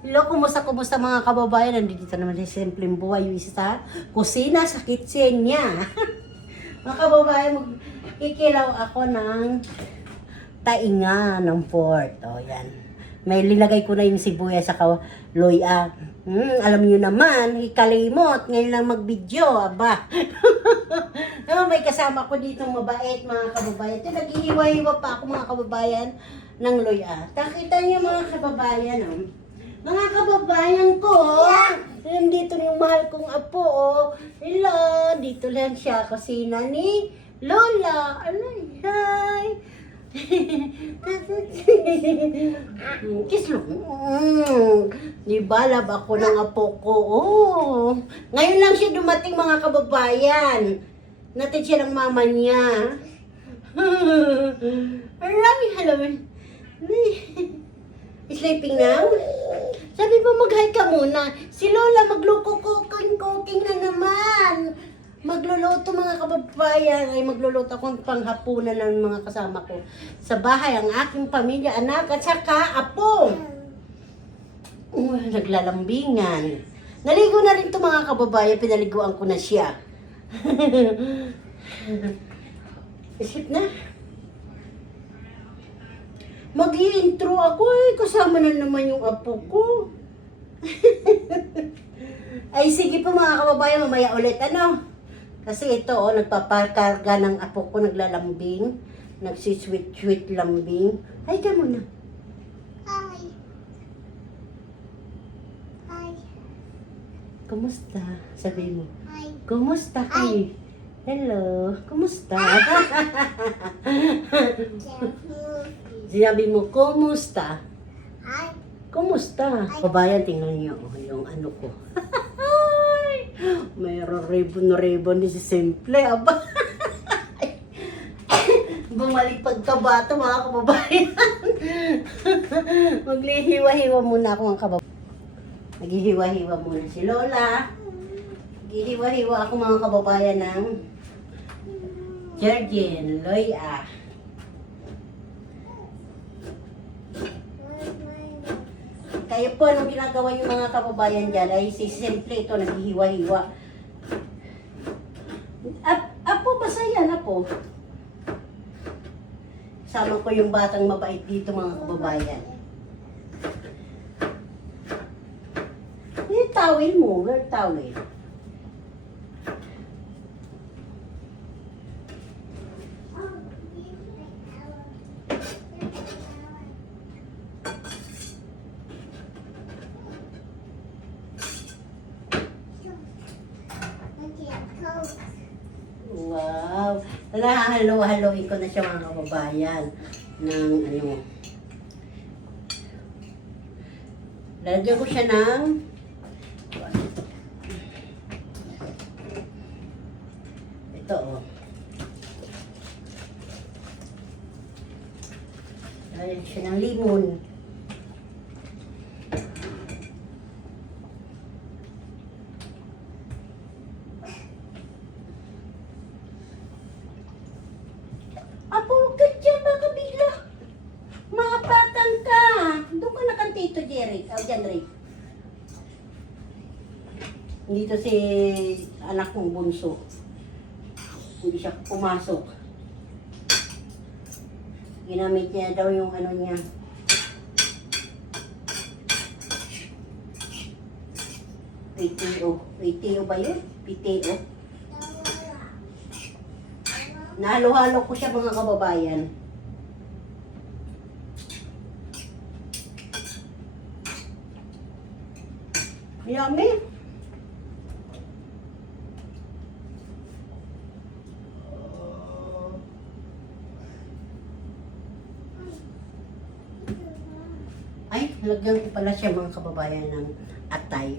Hello, kumusta mga kababayan? Nandito naman sa simpleng buhay yung isa sa kusina sa kitchen niya. Mga kababayan, magkikilaw ako ng tainga ng pork. O, yan. May linagay ko na yung sibuyas sa loya. Alam niyo naman, ikalimot. Ngayon lang mag-video, aba. May kasama ko dito mabait, mga kababayan. Ito, naghihiwa-hiwa pa ako, mga kababayan, ng loya. Nakita niyo, mga kababayan, mga kababayan ko, nandito na yung mahal kong apo, hello, dito lang siya, kusina ni Lola. Alay, hi. Kiss lang. Diba, love ako ng apo ko. Ngayon lang siya dumating, mga kababayan. Natin siya ng mama niya. Hello. Sleeping now? Sabi mo, mag-hi ka muna. Si Lola, magluko-cooking na naman. Magluluto, mga kababayan. Ay, magluluto akong panghapunan ng mga kasama ko. Sa bahay, ang aking pamilya, anak, at saka apo. Naglalambingan. Naligo na rin to, mga kababayan. Pinaliguan ko na siya. Isip na. Mag-i-intro ako kasama na naman yung apo ko. Ay sige po, mga kababayan, mamaya ulit Kasi ito nagpapakarga ng apo ko, naglalambing, nagsisweet lambing. Hi ka muna. Hi. Hi. Kumusta? Sabi mo. Hi. Kumusta kayo? Hello. Kumusta? Sinabi mo, kumusta? Hi. Kumusta? Kabayan, tingnan niyo yung ano ko. Mayroon ribbon din si Simple. Aba. Bumalik pagkabato, mga kababayan. Maglihiwa-hiwa muna ako, mga kababayan. Naghihiwa-hiwa muna si Lola. Naghihiwa-hiwa ako, mga kababayan, ng Georgine, Loya. Kaya po, anong ginagawa yung mga kababayan dyan ay si Simple ito, naghihiwa-hiwa. Apo, masaya na po. Sama ko yung batang mabait dito, mga kababayan. Yung towel mo, where towel? Wow! Halo-haloin ko na siya, mga kababayan, ng lalagyan ko siya ng ito, lalagyan siya ng limon. Tito Jerry, dyan rin. Dito si anak kong bunso. Hindi siya pumasok. Ginamit niya daw yung ano niya. PTO. PTO ba yun? PTO. Nahalo-halo ko siya, mga kababayan. Yummy. Ay, lagyan ko pala siya, mga kababayan, ng atay.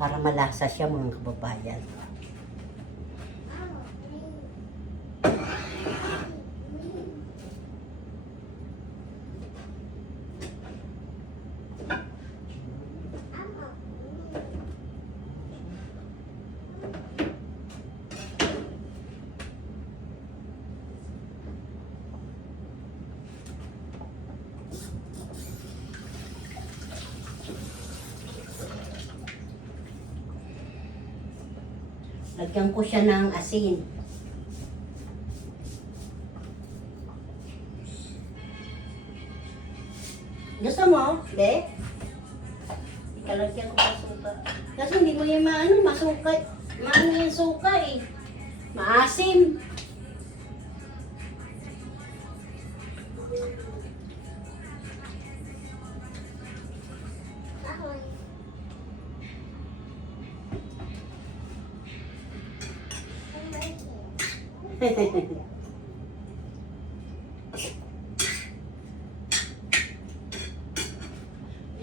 Para malasa siya, mga kababayan. Lagyan ko siya ng asin. Gusto mo? Hindi? Ikalagyan ko ng suka. Kasi hindi mo yung masuka. Maano yung suka eh. Maasim. Ahoy.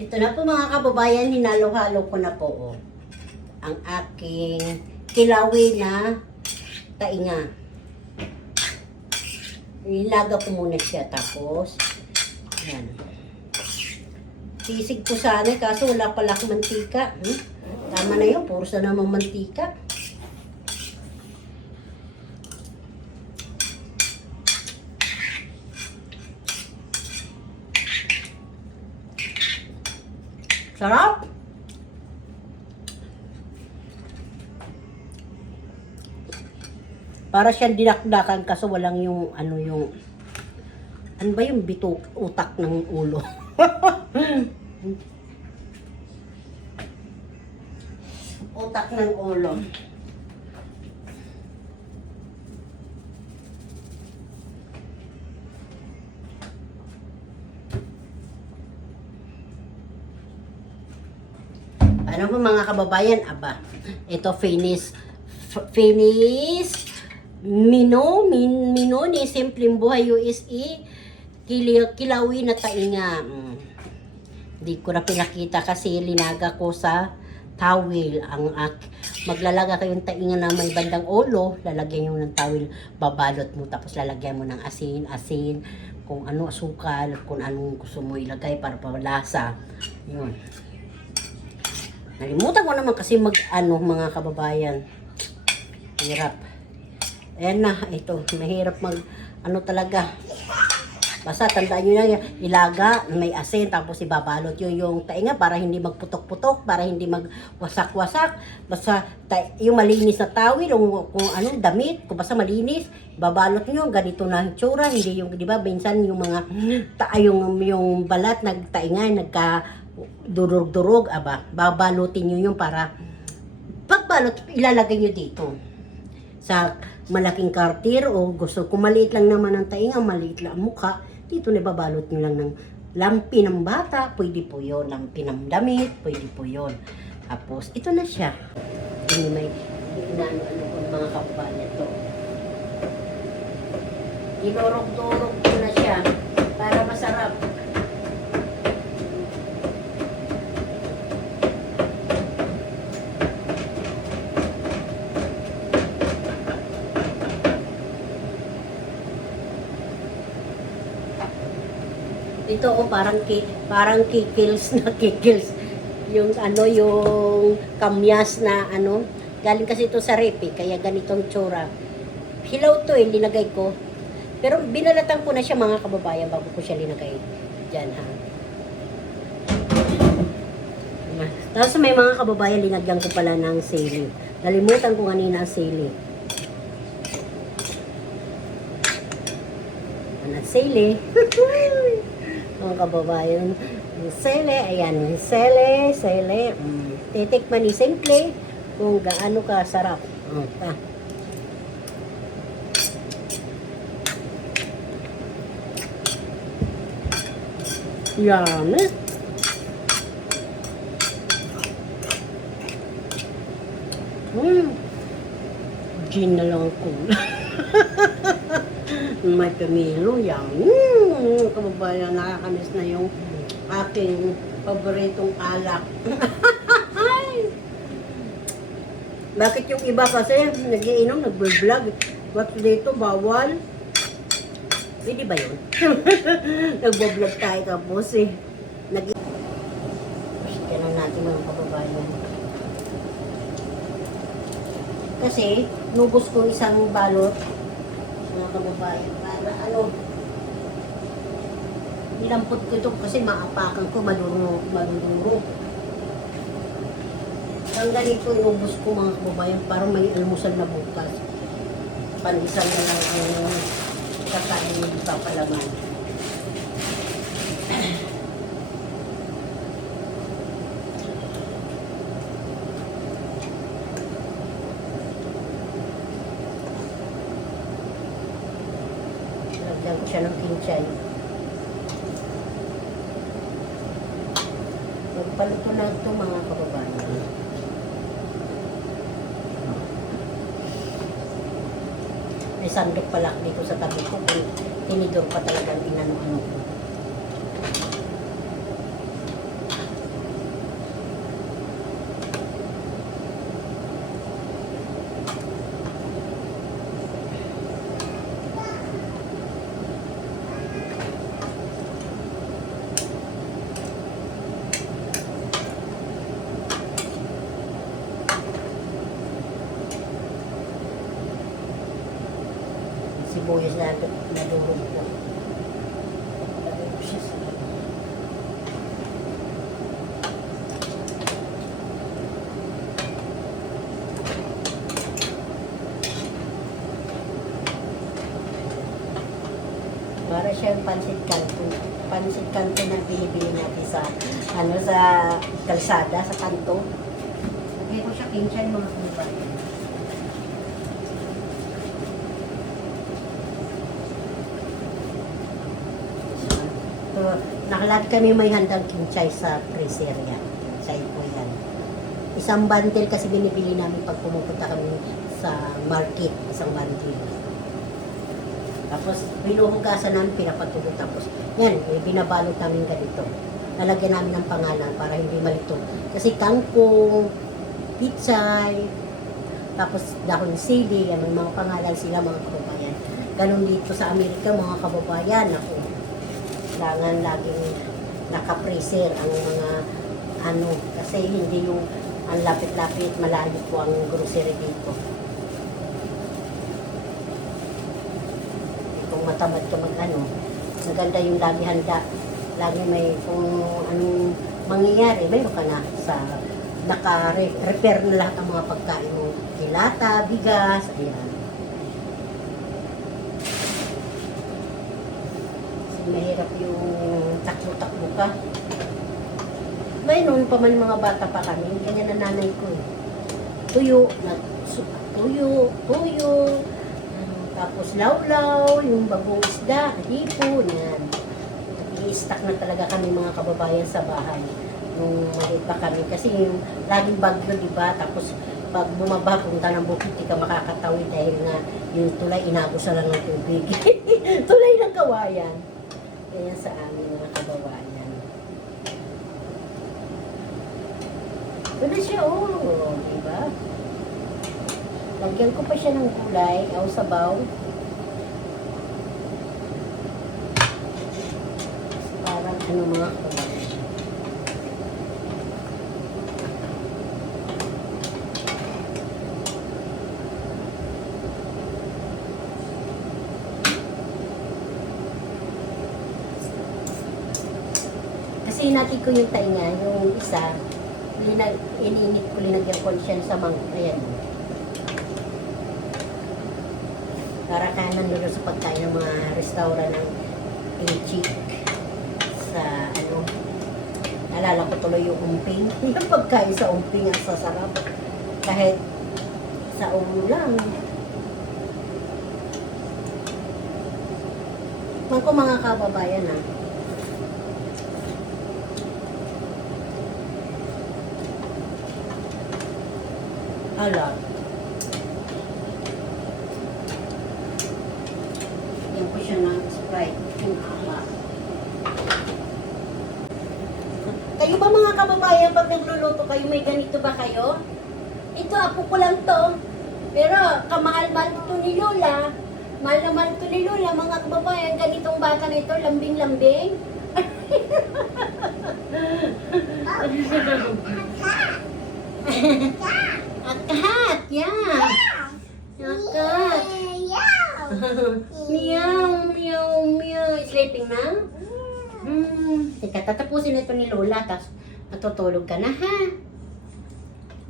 Ito na po mga kababayan, hinalo-halo ko na po ang aking kilawi na tainga. Ilaga ko muna siya tapos yan. Sisig ko sana kaso wala pala akong mantika. Tama na yun, puro sa namang mantika. Sarap! Para siyang dinakdakan kaso walang yung ano ba yung bitok utak ng ulo. Utak ng ulo. Ano po mga kababayan? Aba, ito finish Mino ni Simpleng Buhay USA kilawi na tainga. Hindi ko na pinakita kasi linaga ko sa towel. Maglalaga kayong tainga na may bandang ulo, lalagyan nyo ng towel, babalot mo, tapos lalagyan mo ng asin, kung ano, asukal, kung anong gusto mo ilagay para palasa. Yun. Nalimutan ko naman kasi mga kababayan. Hirap. Ayan na, ito. Mahirap talaga. Basta tandaan nyo na, ilaga, may asin, tapos ibabalot yung tainga para hindi magputok-putok, para hindi magwasak-wasak. Basta yung malinis na tawil, kung anong damit, kung basta malinis, babalot nyo, ganito na hitsura, hindi yung, di ba, minsan yung mga, yung balat, tainga, durog-durog, babalutin nyo yung para, pagbalot, ilalagay nyo dito. Sa malaking kartir o gusto, kung maliit lang naman ang tainga, maliit lang ang mukha, dito na babalot nyo lang ng lampi ng bata, pwede po yun, lampi ng damit, pwede po yun. Tapos, ito na siya. Hindi may, mga kababayan ito. Dinurog-durog ko na siya para masarap. Dito ako parang kikils. Yung yung kamyas na galing kasi ito sa rep kaya ganitong tsura. Hilaw to linagay ko. Pero binalatan ko na siya mga kababayan bago ko siya linagay. Diyan ha. Tapos may mga kababayan linagyan ko pala ng sili. Nalimutan ko kanina ang sili. Sili. Mga kababayan. Sili. Ayan. Sili. Titikman ni Simple kung gaano ka sarap. Yummy. Gin na lang ako. May pamilo yan. Kababayan, nakakamiss na yung aking paboritong alak. Bakit yung iba kasi nagiinom, nag-vlog? What's dito, bawal? Pwede ba yun? Nag-vlog tayo tapos Ganun natin mga kababayan. Kasi, nubos ko isang balot mga kababayan, para nilampot ko ito kasi maapakan ko, maluro. Ang ganito inubos ko mga kababayan, parang may almusal na bukas. Pandesal na lang ang kakain ng papalaman. Lagyan ko siya ng kinchay. Magpaluto na ito mga kababayan. May sandok pala dito sa tabi ko. Tinidor pa talagang inano-ano ko. Sibuyas na nadurog ko. Para siyang pansit kanto. Pansit kanto na binibili natin sa sa kalsada, sa kanto. Lagay ko siya kinchay mga kababayan. Nakalad kami may handang kinchay sa freezer yan. Sa ipo yan. Isang bundle kasi binibili namin pag pumupunta kami sa market. Isang bundle. Tapos binuhugasan namin, pinapatulo. Tapos yan, may binabalot namin ganito. Lalagyan namin ng pangalan para hindi malito. Kasi kangkong, pichay, tapos dahon sili, yan, may mga pangalan sila mga kababayan. Ganun dito sa Amerika mga kababayan. Ako, kailangan laging naka-freezer ang mga kasi hindi yung ang lapit-lapit, malayo po ang grocery dito. Kung matamad ka maganda yung lagi handa. Lagi may kung anong mangyayari, mayroon ka na sa naka-repair na lahat ng mga pagkain mo. Dilata, bigas, ayan. Mahirap yung takbo-takbo ka. May noon pa man mga bata pa kami, ganyan na nanay ko eh. Tuyo, tapos lawlaw, yung bagong isda, hipon, yan. I-stack na talaga kami mga kababayan sa bahay nung maliit pa kami. Kasi yung laging bagyo, diba? Tapos pag bumaba, punta ng bukid, di ka makakatawid dahil nga yung tulay, inabusan lang ng tubig. Tulay ng kawayan. Ganyan sa amin mga kababayan. Ito na siya, diba? Lagyan ko pa siya ng gulay, o sabaw. Parang mga kababayan. Kasi natin ko yung tainga, yung isa, ininit ko, linagyan ko siya sa ayan. Para kanan doon sa pagkain ng mga restaurant ng Pinchik. Sa naalala ko tuloy yung umping. Yung pagkain sa umping ang sasarap. Kahit sa lang. Ko mga kababayan Ala. Yan ko siya ng Sprite. Yung ala. Kayo ba mga kababayan, pag nagluluto kayo, may ganito ba kayo? Ito, apo ko lang to. Pero, kamahal-mahal ito ni Lola. Mahal na mahal ito ni Lola, mga kababayan. Ganitong bata na ito, lambing-lambing. Akat, yeah. Akat. Meow, meow, meow. Sleeping na? Teka, tatapusin ito ni Lola, tapos matutulog ka na, ha?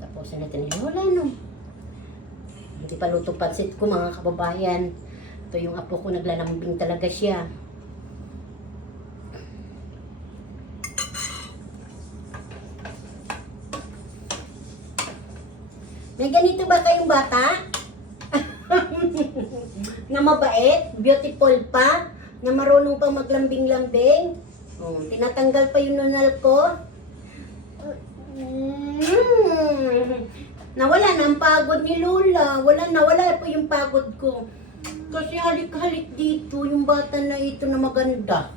Tapos, Tapos natin yung wala no. Hindi pa luto pansit ko mga kababayan. Ito yung apo ko, naglalambing talaga siya. May ganito ba kayong bata? Na mabait, beautiful pa, na marunong pang maglambing-lambing. Oh, tinatanggal pa yung nunal ko. Nawala na ang pagod ni Lola. Nawala po yung pagod ko. Kasi halik-halik dito yung bata na ito na maganda.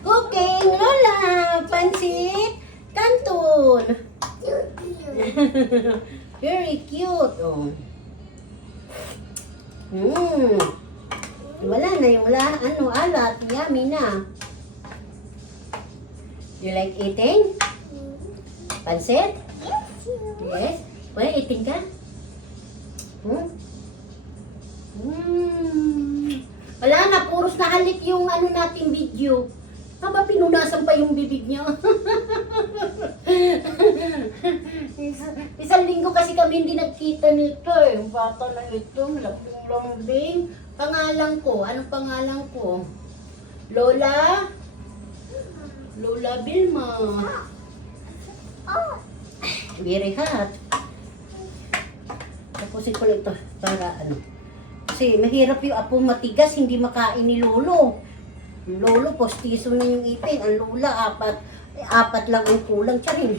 Cooking, Lola! Pansit! Canton! Very cute. Oh. Wala na yung alat. Yummy na. You like eating? Pansit? Yes? Wala, eating ka? Wala na, puros na halik yung nating video. Haba, pinunasan pa yung bibig niya. Isang linggo kasi kami hindi nagkita nito eh. Yung bata na ito, lambing-lambing. Pangalan ko, anong pangalan ko? Lola? Lola Vilma. Very hot. Tapusin ko ito para Kasi mahirap yung apo matigas, hindi makain ni Lolo. Lolo, postiso na yung ipin. Ang Lola, apat lang ang kulang. Tiyarin.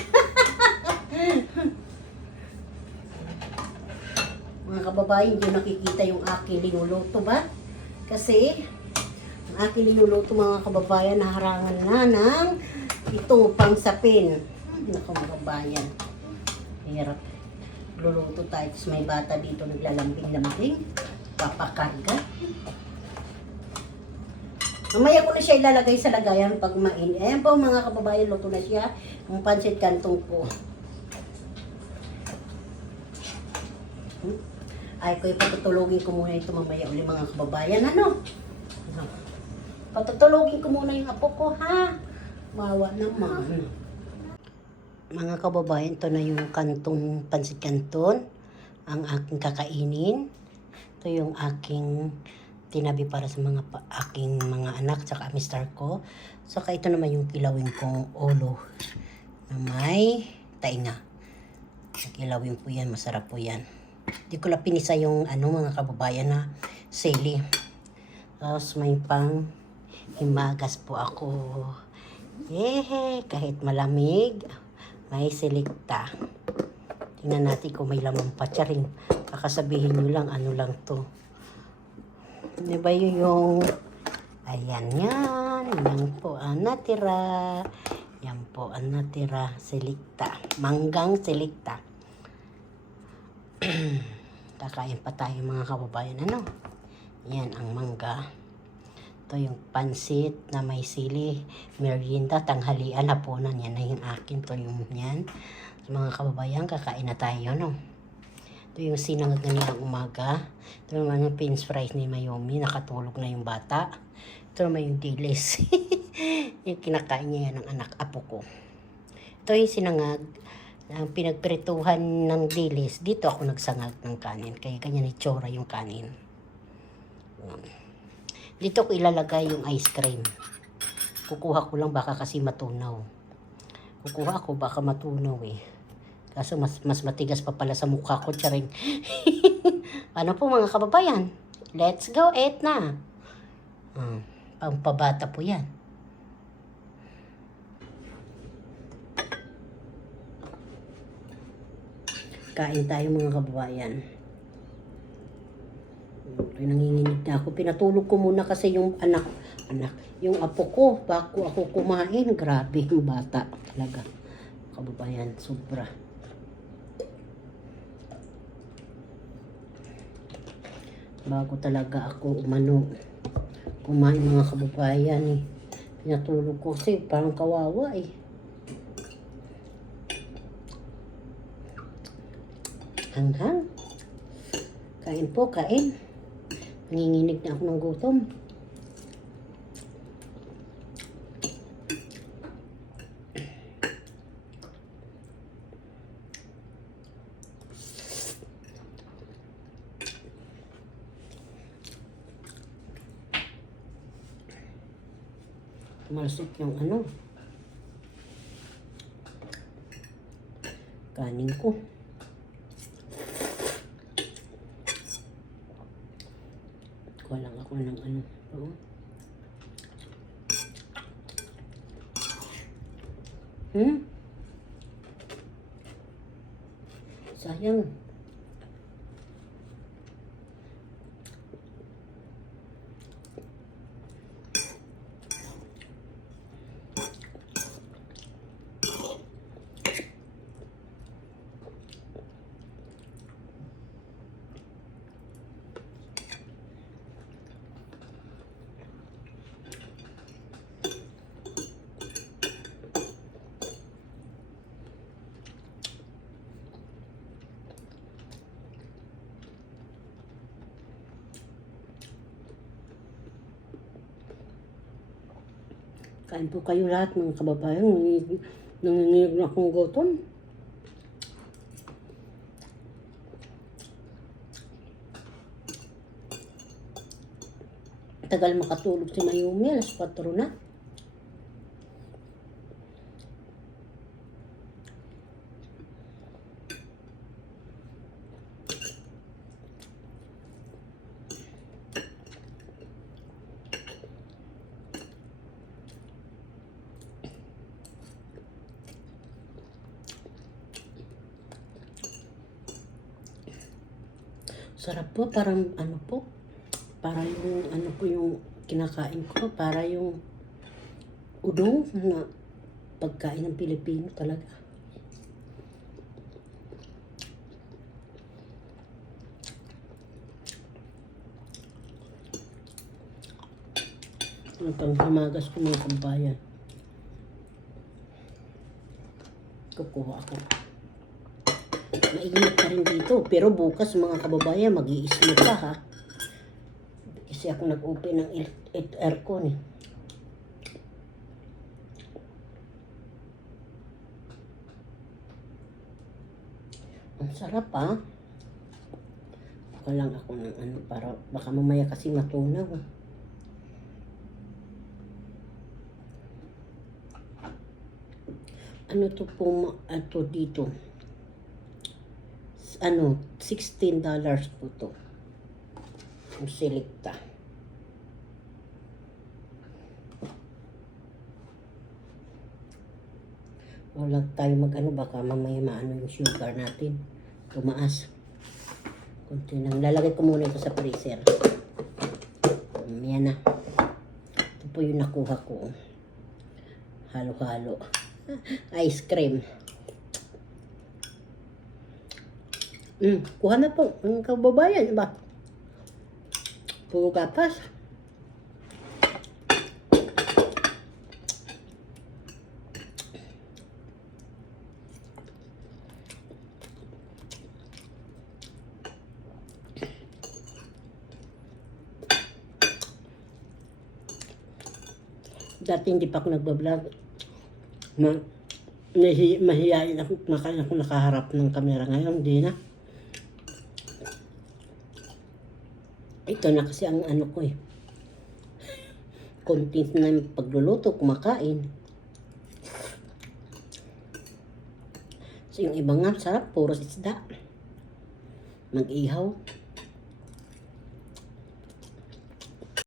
Mga kababayan, hindi nakikita yung aking linuluto ba? Kasi, ang aking linuluto mga kababayan, naharangan na ng itong pangsapin. Naku mga kababayan. Hirap. Luluto tayo. Tapos may bata dito naglalambing-lambing. Papakarga. Mamaya ko na siya ilalagay sa lagayan pag mainit. Ayan po mga kababayan, luto na siya. Ang pansit kantong po. Ay, ko ipatutulogin ko muna ito mamaya ulit mga kababayan. Patutulogin ko muna yung apo ko, ha? Mawa naman. Mga kababayan, ito na yung kantong pansit kanton. Ang aking kakainin. Ito yung aking tinabi para sa aking mga anak tsaka mister ko. Saka ito naman yung kilawin kong ulo na may tainga. Kilawin po yan, masarap po yan. Di ko lang pinisa yung mga kababayan na sili. Tapos may pang himagas po ako. Kahit malamig, may selecta. Tingnan natin kung may laman pa. Tiyarin, kakasabihin nyo lang ano lang to. Di ba yung ayan yan. Yan po ang natira. Yan po ang natira. Selecta. Manggang selecta. Kakain pa tayo mga kababayan. Yan ang mangga. Ito yung pansit na may sili. Merienda, tanghalian, hapunan. Yan na yung akin. Ito yung yan. So, mga kababayan, kakain na tayo. Ito yung sinangag na nilang umaga. Ito naman yung pins fries ni Mayumi. Nakatulog na yung bata. Ito naman yung dilis. Yung kinakain niya yan ng anak apo ko. Ito yung sinangag. Ang pinagprituhan ng dilis. Dito ako nagsangag ng kanin. Kaya ganyan itsura yung kanin. Dito ko ilalagay yung ice cream. Kukuha ko lang baka kasi matunaw. Kukuha ako baka matunaw eh. Kaso mas matigas pa pala sa mukha ko, tiyaring. Ano po mga kababayan? Let's go, eat na. Pampabata po yan. Kain tayo mga kababayan. Nanginginig na ako. Pinatulog ko muna kasi yung yung apo ko, bago ako kumain. Grabe yung bata talaga. Kababayan, sobra. Bago talaga ako kumain mga kababayan eh. Pinatulog ko kasi parang kawawa eh. Hanghang. Kain po, kain. Nanginginig na ako ng gutom. Tumalsik yung ano. Kanin ko. Kuha lang ako ng ano. Oo. Sayang. Kain po kayo lahat mga kababayan. Nanginginig na akong gutom. Tagal makatulog si Mayumi. Alas 4 na. Sarap po, parang ano po, para yung ano po yung kinakain ko, para yung udong na pagkain ng Pilipino talaga. Ang panghimagas ko mga kabayan. Kukuha ako. Mainit pa rin dito. Pero bukas mga kababayan, mag-i-smoke pa ha. Kasi ako nag-open ng aircon eh. Ang sarap ha. Baka lang ako ng ano para baka mamaya kasi matunaw. Ano to po ato dito? Ano, $16 po to. Yung Selecta. Wala tayo mag-ano, baka mamaya maano yung sugar natin. Tumaas. Kunti lang. Lalagay ko muna ito sa freezer. Yan na. Ito po yung nakuha ko. Halo-halo. Ice cream. Kuha na po. Ang kababayan, diba? Puro gatas. Dati hindi pa ako nagbablog. Mahihayin ako nakaharap ng camera. Ngayon, hindi na. Ito na kasi ang ano ko eh. Content na pagluluto, kumakain. So yung iba nga, sarap, puro isda. Mag-ihaw.